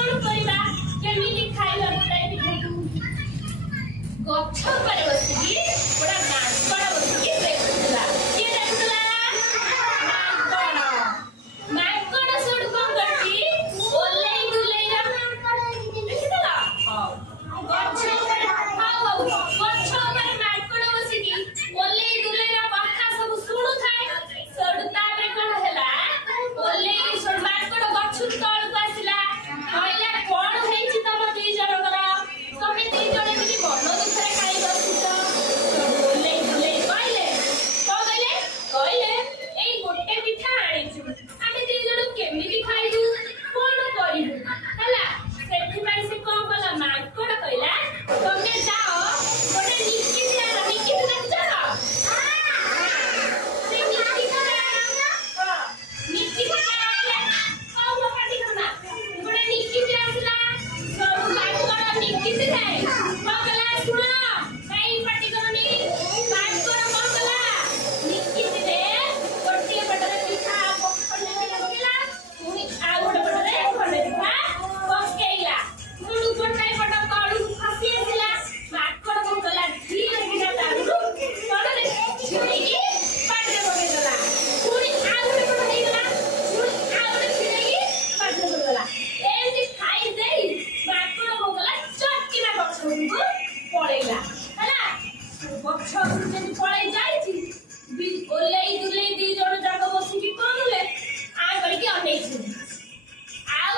कौन करिबा केमिति खाइबा गोटाए पिठाकू गछ पर बसिकी गोटा माଙ୍କड़ बसिकी देखुला किए देखुला माଙ୍କड़ सुड कौन करती ओलेई दुलेई देखितला गछ पर हाउ गछ पर माଙ୍କड़ बसिकी ओलेई दुलेई कथा सब सुनु थाए सड तारे कोन हैला ओलेई सड माଙ୍କड़ गछ तळ पासिला कहला कोन हेछि तम दी जनकर तमे दी जने कि मन दुखरे खाइ बसित ओलेई दुलेई कहले कहले एई गोटे पिठा आनिछु आमे दी जण केमिति खाइबु कोन करिबु हला सेठी पाइ से कोन कला माଙ୍କड़ कहला तमे जाओ गोटे निक्की दिया निक्की दिया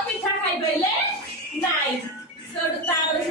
पिठा खाई पहले नाई सोड तार